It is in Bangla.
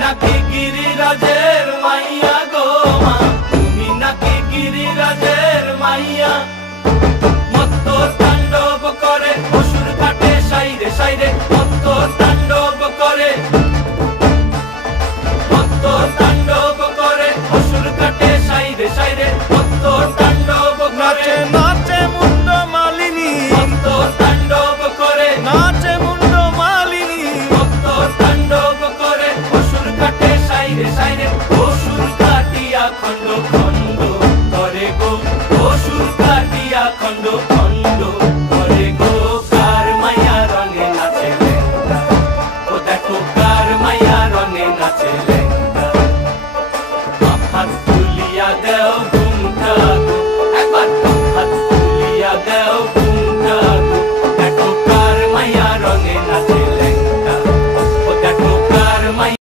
নাকি গিরিরাজের মাইয়া গো মা, তুমি নাকি গিরিরাজের মাইয়া। মত্ত তাণ্ডব করে অসুর কাটে সাইরে সাইরে।